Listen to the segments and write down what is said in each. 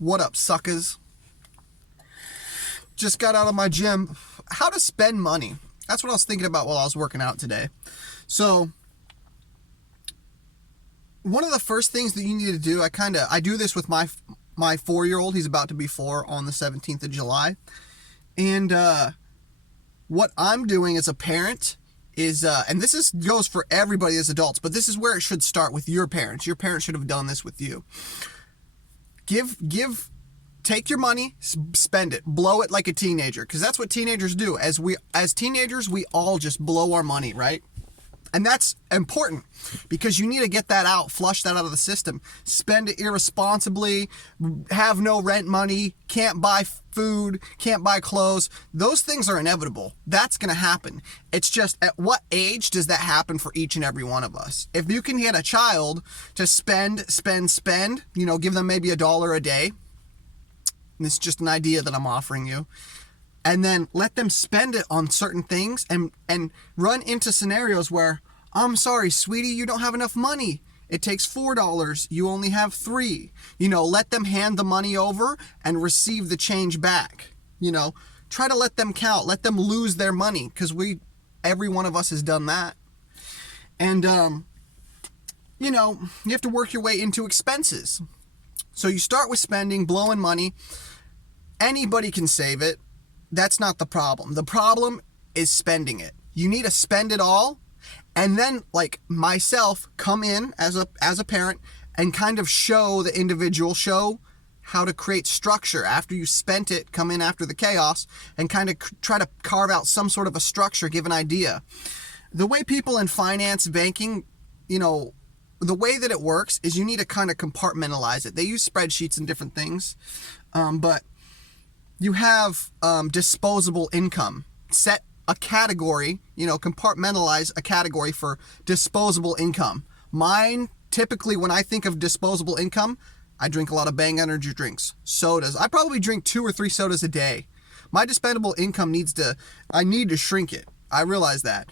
What up, suckers? Just got out of my gym. How to spend money. That's what I was thinking about while I was working out today. So, one of the first things that you need to do, I do this with my 4-year-old. He's about to be 4 on the 17th of July. And what I'm doing as a parent is, and this goes for everybody as adults, but this is where it should start with your parents. Your parents should have done this with you. Take your money, spend it, blow it like a teenager, because that's what teenagers do. As teenagers, we all just blow our money, right? And that's important because you need to get that out, flush that out of the system. Spend it irresponsibly, have no rent money, can't buy food, can't buy clothes. Those things are inevitable. That's going to happen. It's just at what age does that happen for each and every one of us? If you can get a child to spend, give them maybe $1 a day. And it's just an idea that I'm offering you. And then let them spend it on certain things and run into scenarios where, I'm sorry, sweetie, you don't have enough money. It takes $4. You only have $3. Let them hand the money over and receive the change back. Try to let them count. Let them lose their money, because every one of us has done that. And, you have to work your way into expenses. So you start with spending, blowing money. Anybody can save it. That's not the problem. The problem is spending it. You need to spend it all, and then, like myself, come in as a parent and kind of show the individual, show how to create structure. After you spent it, come in after the chaos and kind of try to carve out some sort of a structure, give an idea. The way people in finance, banking, the way that it works is you need to kind of compartmentalize it. They use spreadsheets and different things, but you have disposable income. Set a category, compartmentalize a category for disposable income. Mine, typically, when I think of disposable income, I drink a lot of Bang energy drinks, sodas. I probably drink 2 or 3 sodas a day. My disposable income I need to shrink it. I realize that.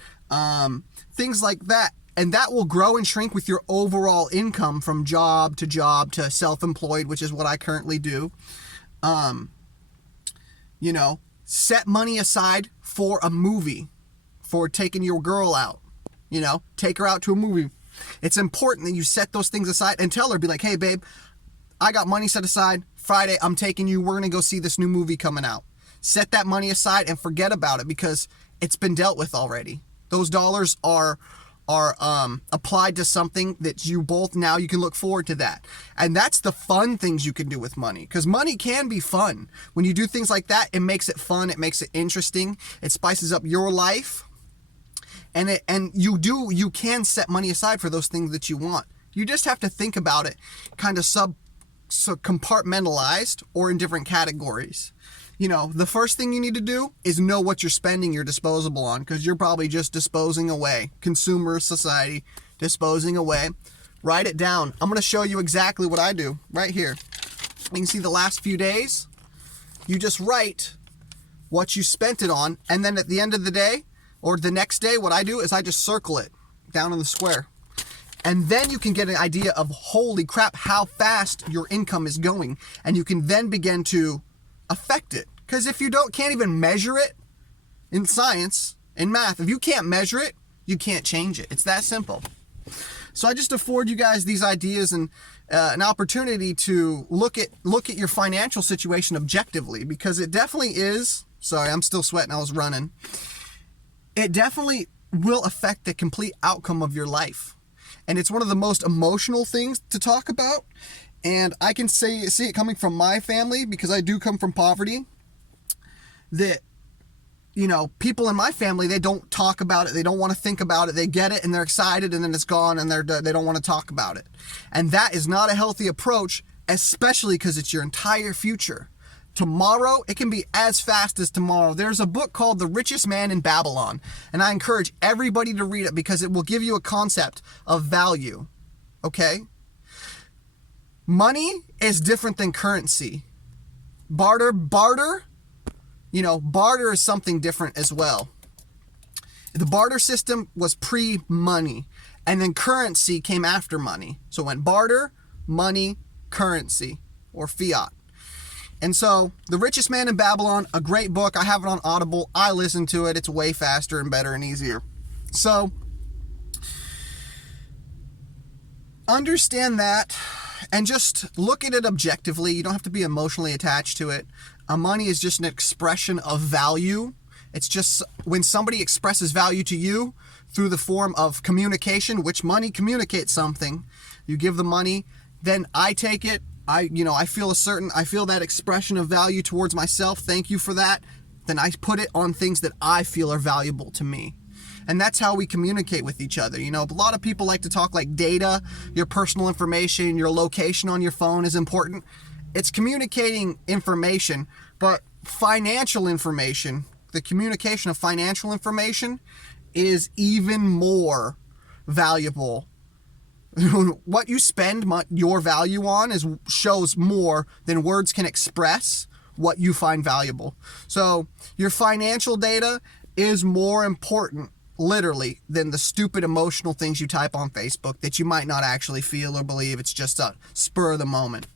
Things like that. And that will grow and shrink with your overall income from job to self-employed, which is what I currently do. Set money aside for a movie, for taking your girl out, take her out to a movie. It's important that you set those things aside and tell her, be like, hey, babe, I got money set aside. Friday, I'm taking you. We're going to go see this new movie coming out. Set that money aside and forget about it, because it's been dealt with already. Those dollars are applied to something that you can look forward to that. And that's the fun things you can do with money, because money can be fun. When you do things like that, it makes it fun. It makes it interesting. It spices up your life. And you can set money aside for those things that you want. You just have to think about it kind of compartmentalized or in different categories. The first thing you need to do is know what you're spending your disposable on, because you're probably just disposing away. Consumer society, disposing away. Write it down. I'm going to show you exactly what I do right here. You can see the last few days. You just write what you spent it on, and then at the end of the day or the next day, what I do is I just circle it down in the square. And then you can get an idea of, holy crap, how fast your income is going. And you can then begin to affect it. Because if you can't even measure it in science, in math, if you can't measure it, you can't change it. It's that simple. So I just afford you guys these ideas and an opportunity to look at your financial situation objectively, because it definitely is. Sorry, I'm still sweating. I was running. It definitely will affect the complete outcome of your life. And it's one of the most emotional things to talk about. And I can see it coming from my family, because I do come from poverty, that, people in my family, they don't talk about it. They don't want to think about it. They get it and they're excited, and then it's gone, and they don't want to talk about it. And that is not a healthy approach, especially because it's your entire future. Tomorrow, it can be as fast as tomorrow. There's a book called The Richest Man in Babylon, and I encourage everybody to read it, because it will give you a concept of value. Okay? Money is different than currency. Barter is something different as well. The barter system was pre-money, and then currency came after money. So it went barter, money, currency, or fiat. And so, The Richest Man in Babylon, a great book. I have it on Audible. I listen to it. It's way faster and better and easier. So, understand that and just look at it objectively. You don't have to be emotionally attached to it. Money is just an expression of value. It's just when somebody expresses value to you through the form of communication, which money communicates something. You give the money, then I take it. I feel that expression of value towards myself. Thank you for that. Then I put it on things that I feel are valuable to me. And that's how we communicate with each other. A lot of people like to talk like data, your personal information, your location on your phone is important. It's communicating information, but financial information, the communication of financial information is even more valuable. What you spend your value on shows more than words can express what you find valuable. So your financial data is more important, literally, than the stupid emotional things you type on Facebook that you might not actually feel or believe. It's just a spur of the moment.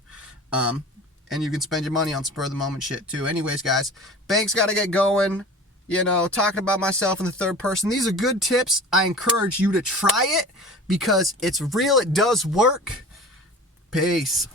And you can spend your money on spur of the moment shit too. Anyways, guys, bank's got to get going. Talking about myself in the third person. These are good tips. I encourage you to try it because it's real. It does work. Peace.